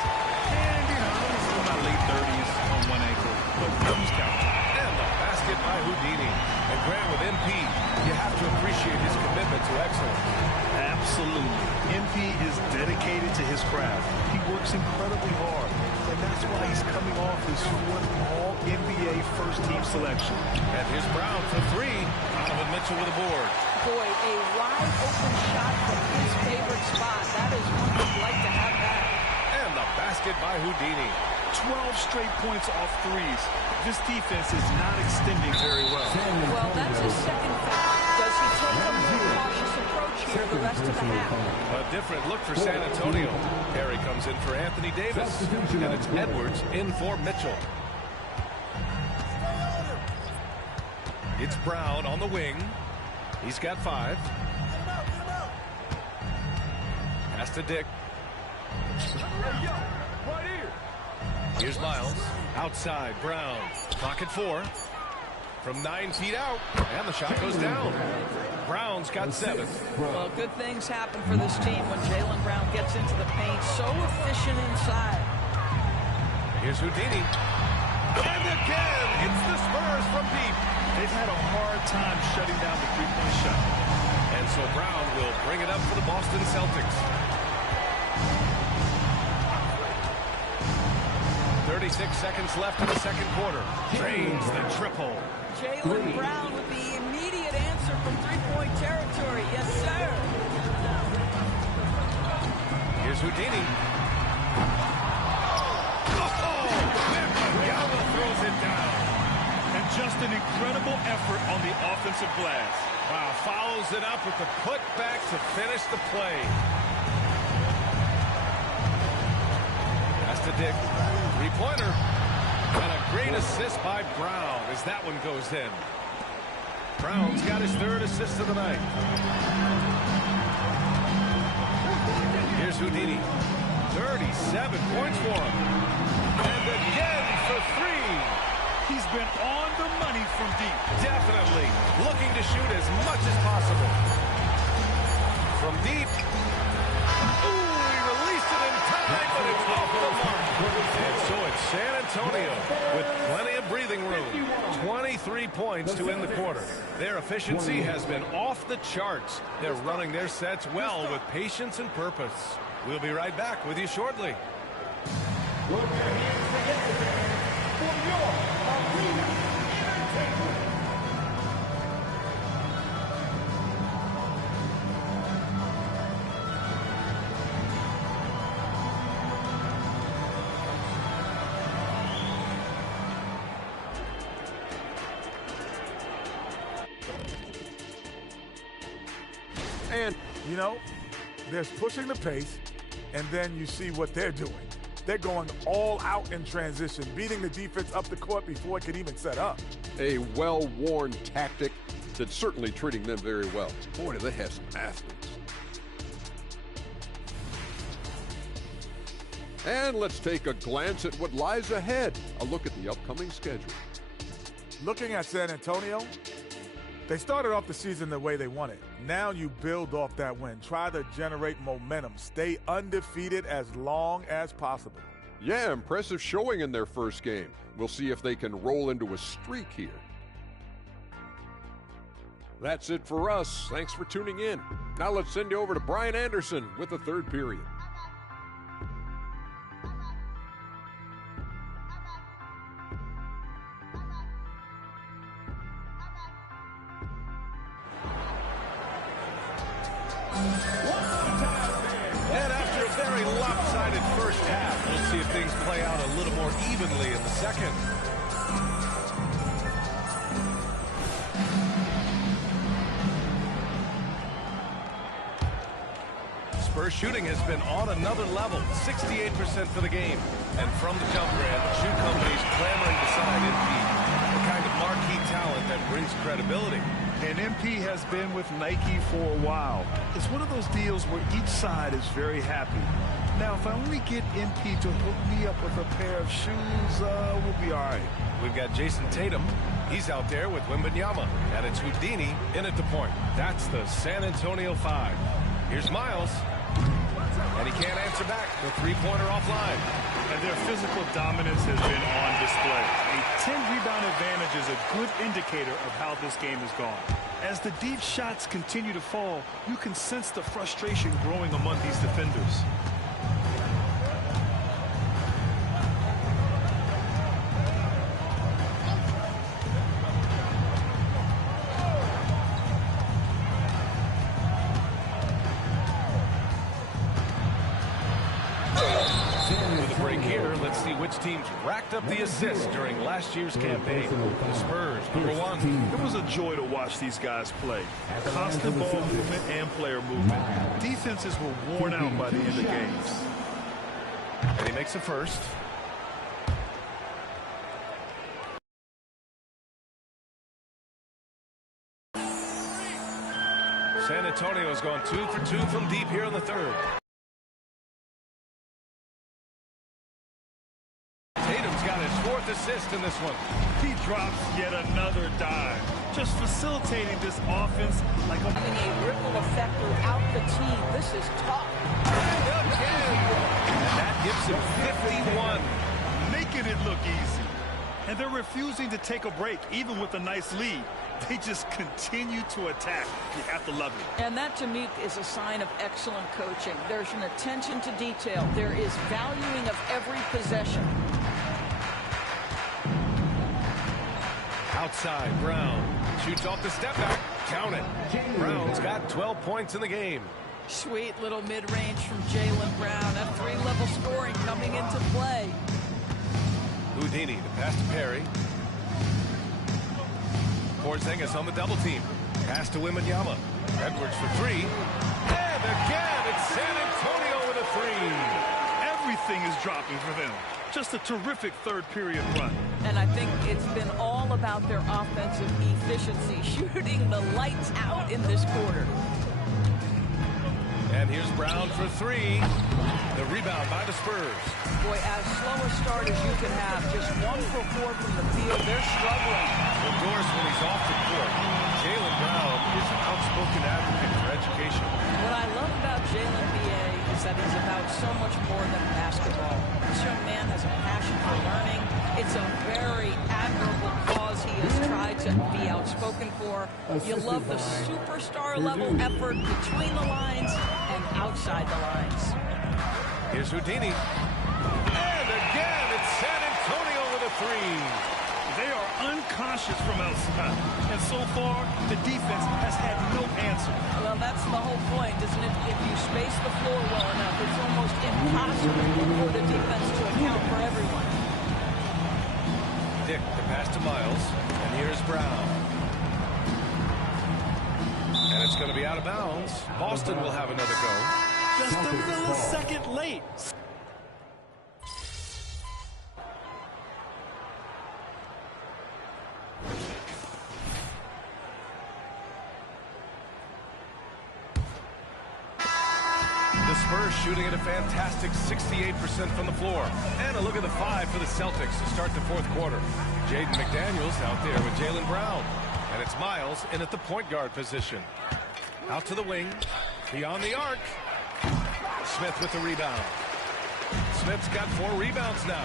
And, you know, I was in my late 30s on one ankle, but those count. And the basket by Houdini. And Grant, with MP, you have to appreciate his commitment to excellence. Absolutely. MP is dedicated to his craft. He works incredibly hard, and that's why he's coming off his 4th All-NBA first-team selection. And here's Brown for 3. Donovan Mitchell with a board. Boy, a wide-open shot from his favorite spot. That is one you'd like to have back. And the basket by Houdini. 12 straight points off threes. This defense is not extending very well. Well, that's his second foul. Does he take a more cautious approach here the rest of the half? A different look for San Antonio. Perry comes in for Anthony Davis. And it's Edwards in for Mitchell. It's Brown on the wing. He's got 5. Pass to Dick. Here's Miles. Outside, Brown. Clock at 4. From 9 feet out. And the shot goes down. Brown's got 7. Well, good things happen for this team when Jaylen Brown gets into the paint. So efficient inside. Here's Houdini. And again, it's the Spurs from deep. They've had a hard time shutting down the three-point shot. And so Brown will bring it up for the Boston Celtics. 36 seconds left in the second quarter. Drains the triple. Jaylen Brown with the immediate answer from three-point territory. Yes, sir. Here's Houdini. Wembanyama throws it down. And just an incredible effort on the offensive glass. Wow, follows it up with the putback to finish the play. Pass to Dick. Three-pointer. And a great assist by Brown as that one goes in. Brown's got his 3rd assist of the night. Here's Houdini. 37 points for him. And again for three. He's been on the money from deep. Definitely looking to shoot as much as possible. From deep. Ooh, he released it in time, but it's off the mark. And so it's San Antonio with plenty of breathing room. 23 points to end the quarter. Their efficiency has been off the charts. They're running their sets well with patience and purpose. We'll be right back with you shortly. Put your hands together for your arena entertainment. And, you know, there's pushing the pace, and then you see what they're doing. They're going all out in transition, beating the defense up the court before it could even set up. A well-worn tactic that's certainly treating them very well. Boy, do they have some athletes. And let's take a glance at what lies ahead. A look at the upcoming schedule. Looking at San Antonio, they started off the season the way they wanted. Now you build off that win. Try to generate momentum. Stay undefeated as long as possible. Yeah, impressive showing in their first game. We'll see if they can roll into a streak here. That's it for us. Thanks for tuning in. Now let's send you over to Brian Anderson with the third period. And after a very lopsided first half, we'll see if things play out a little more evenly in the second. Spurs shooting has been on another level, 68% for the game. And from the jump, Grant, shoe companies clamoring to sign MP, the kind of marquee talent that brings credibility. And MP has been with Nike for a while. It's one of those deals where each side is very happy. Now, if I only get MP to hook me up with a pair of shoes, we'll be all right. We've got Jason Tatum. He's out there with Wembanyama. And it's Houdini in at the point. That's the San Antonio 5. Here's Miles. And he can't answer back. The three-pointer offline. And their physical dominance has been on display. A 10-rebound advantage is a good indicator of how this game has gone. As the deep shots continue to fall, you can sense the frustration growing among these defenders. Which teams racked up the assists during last year's campaign? The Spurs, number one. It was a joy to watch these guys play. Constant ball movement and player movement. Defenses were worn out by the end of games. And he makes a first. San Antonio has gone 2 for 2 from deep here in the third. Assist in this one. He drops yet another dime, just facilitating this offense like a ripple effect throughout the team. This is tough. And again, that gives him 51, making it look easy. And they're refusing to take a break, even with a nice lead. They just continue to attack. You have to love it. And that, to me, is a sign of excellent coaching. There's an attention to detail. There is valuing of every possession. Outside, Brown shoots off the step back. Count it. Brown's got 12 points in the game. Sweet little mid-range from Jaylen Brown. That three-level scoring coming into play. Houdini, the pass to Perry. Porzingis on the double team. Pass to Wembanyama. Edwards for three. And again, it's San Antonio with a three. Everything is dropping for them. Just a terrific third period run. And I think it's been all about their offensive efficiency, shooting the lights out in this quarter. And here's Brown for three. The rebound by the Spurs. Boy, as slow a start as you can have, just 1 for 4 from the field. They're struggling. Well, Doris, when he's off the court, Jaylen Brown is an outspoken advocate for education. What I love about Jaylen B.A. is that he's about so much more than basketball. This young man has a passion for learning. It's a very admirable cause he has tried to be outspoken for. You love the superstar-level effort between the lines and outside the lines. Here's Houdini. And again, it's San Antonio with a three. They are unconscious from outside. And so far, the defense has had no answer. Well, that's the whole point, isn't it? If you space the floor well enough, it's almost impossible for the defense to account for everyone. Dick, the pass to Miles. And here's Brown. And it's going to be out of bounds. Boston will have another go. Just a millisecond late. The Spurs shooting at a fantastic 68% from the floor. And a look at the 5 for the Celtics to start the fourth quarter. Jaden McDaniels out there with Jaylen Brown. And it's Miles in at the point guard position. Out to the wing. Beyond the arc. Smith with the rebound. Smith's got 4 rebounds now.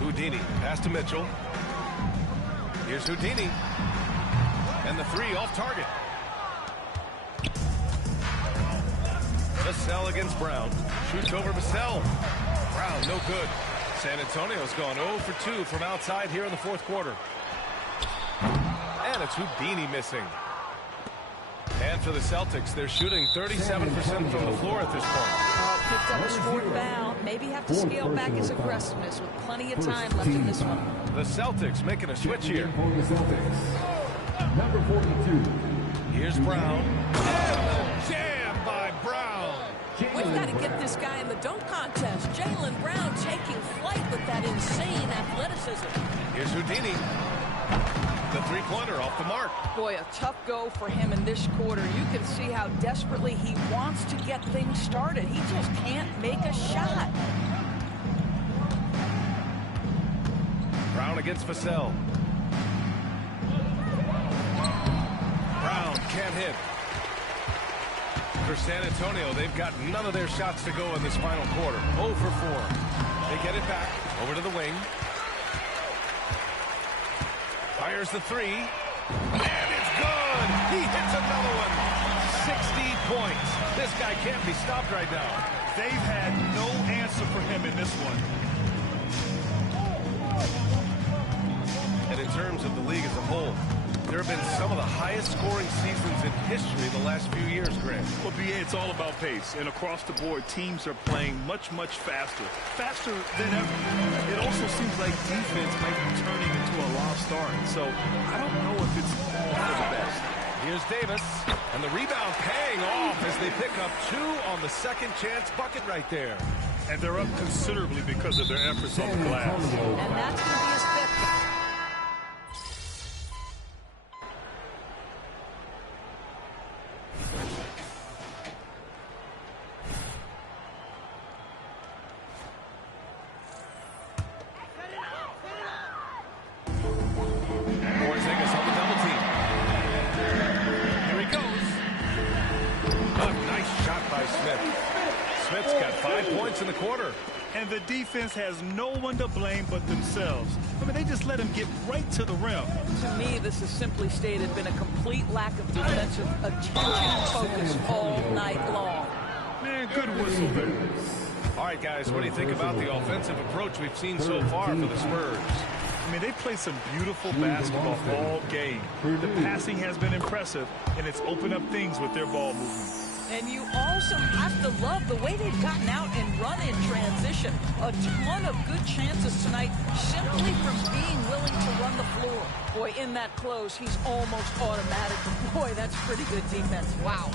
Houdini. Pass to Mitchell. Here's Houdini. And the 3 off target. Vassell against Brown. Shoots over Vassell. Brown, no good. San Antonio's gone 0 for 2 from outside here in the fourth quarter. And it's Houdini missing. And for the Celtics, they're shooting 37% from the floor at this point. Picked up his 4th foul. Maybe have to scale back his aggressiveness with plenty of time left in this one. The Celtics making a switch here. Number 42. Here's Brown. And the jam by Brown. We've got to get this guy in the dunk contest. Jaylen Brown taking flight with that insane athleticism. Here's Houdini. The three-pointer off the mark. Boy, a tough go for him in this quarter. You can see how desperately he wants to get things started. He just can't make a shot. Brown against Vassell. Brown can't hit. For San Antonio, they've got none of their shots to go in this final quarter. 0 for 4. They get it back. Over to the wing. Fires the 3. And it's good! He hits another one! 60 points. This guy can't be stopped right now. They've had no answer for him in this one. And in terms of the league as a whole, there have been some of the highest scoring seasons in history the last few years, Grant. Well, BA, it's all about pace. And across the board, teams are playing much, much faster. Faster than ever. It also seems like defense might be turning into a lost art. So I don't know if it's all for the best. Here's Davis. And the rebound paying off as they pick up 2 on the second chance bucket right there. And they're up considerably because of their efforts on the glass. And that's going to be his 5th. In the quarter. And the defense has no one to blame but themselves. I mean, they just let him get right to the rim. To me, this is simply stated been a complete lack of defensive attention and focus all night long. Man, good whistle there. All right, guys, what do you think about the offensive approach we've seen so far for the Spurs? I mean, they played some beautiful basketball all game. The passing has been impressive, and it's opened up things with their ball movement. And you also have to love the way they've gotten out and run in transition. A ton of good chances tonight simply from being willing to run the floor. Boy, in that close, he's almost automatic. Boy, that's pretty good defense. Wow.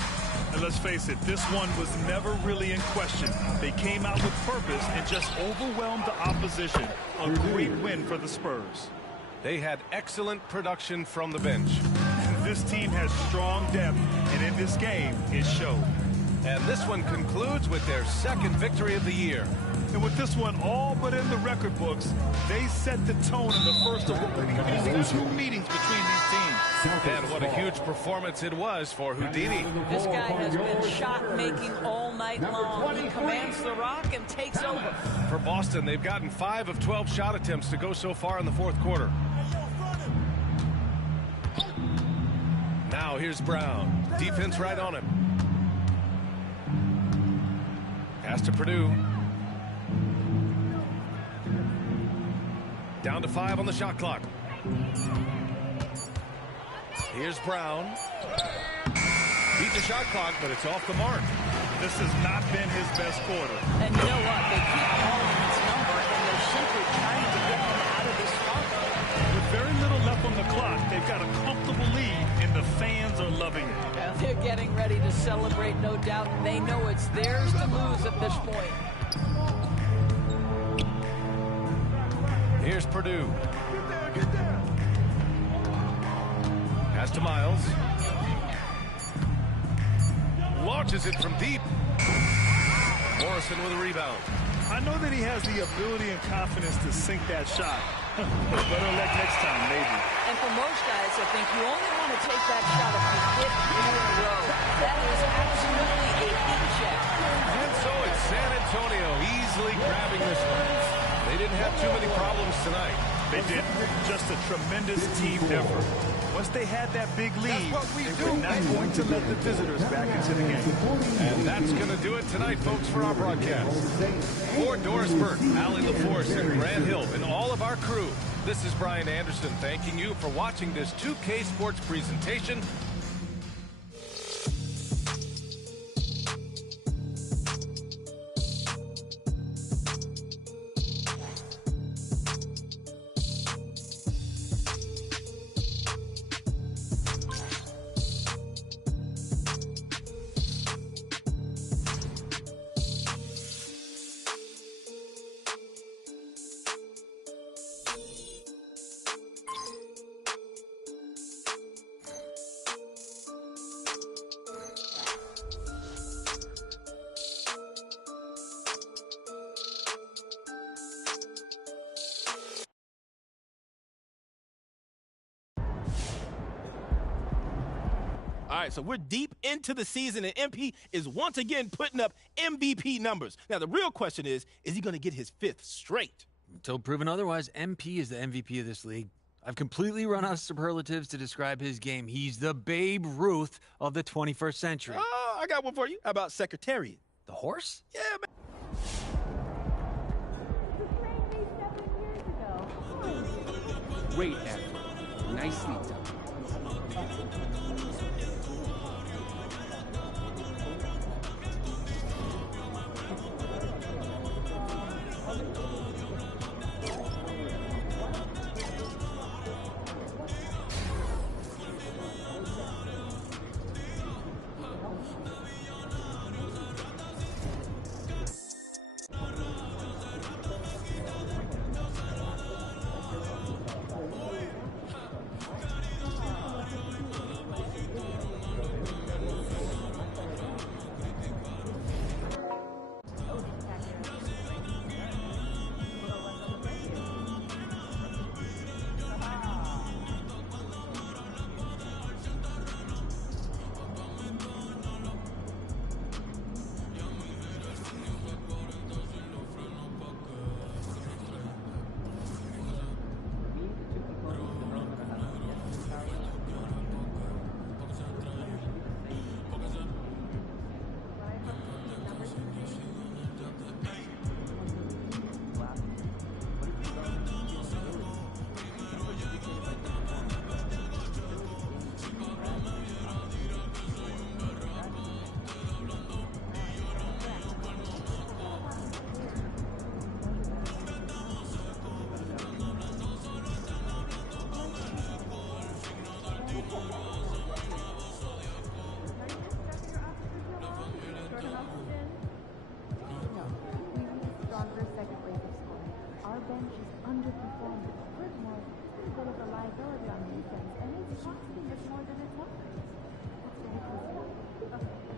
And let's face it, this one was never really in question. They came out with purpose and just overwhelmed the opposition. A great win for the Spurs. They had excellent production from the bench. This team has strong depth, and in this game, it showed. And this one concludes with their second victory of the year. And with this one all but in the record books, they set the tone in the first of what will be only 2 meetings between these teams. And what a huge performance it was for Houdini. This guy has been shot-making all night long. He commands the rock and takes over. For Boston, they've gotten 5 of 12 shot attempts to go so far in the fourth quarter. Now here's Brown. Defense right on him. Pass to Purdue. Down to 5 on the shot clock. Here's Brown. Beat the shot clock, but it's off the mark. This has not been his best quarter. And you know what? They keep calling his number, and they're simply trying to get him out of this slump. With very little left on the clock, they've got a comfortable lead, and the fans are loving it. And they're getting ready to celebrate, no doubt. They know it's theirs to lose at this point. Here's Purdue. Pass to Miles. Launches it from deep. Morrison with a rebound. I know that he has the ability and confidence to sink that shot. Better luck next time, maybe. And for most guys, I think you only want to take that shot if you hit 2 in a row. That is absolutely a heat check. And so it's San Antonio easily grabbing this one. They didn't have too many problems tonight. They didn't. Just a tremendous team effort. Once they had that big lead, they were not going to let the visitors back into the game. And that's going to do it tonight, folks, for our broadcast. For Doris Burke, Allie LaForce, and Grant Hill, and all of our crew, this is Brian Anderson thanking you for watching this 2K Sports presentation. All right, so we're deep into the season, and MP is once again putting up MVP numbers. Now, the real question is he going to get his 5th straight? Until proven otherwise, MP is the MVP of this league. I've completely run out of superlatives to describe his game. He's the Babe Ruth of the 21st century. Oh, I got one for you. How about Secretariat? The horse? Yeah, man. Great effort. Nicely done. Bench is underperforming. Furthermore, it's a bit of a liability on defense, and it's It's more than it's worth. That's very close. Okay.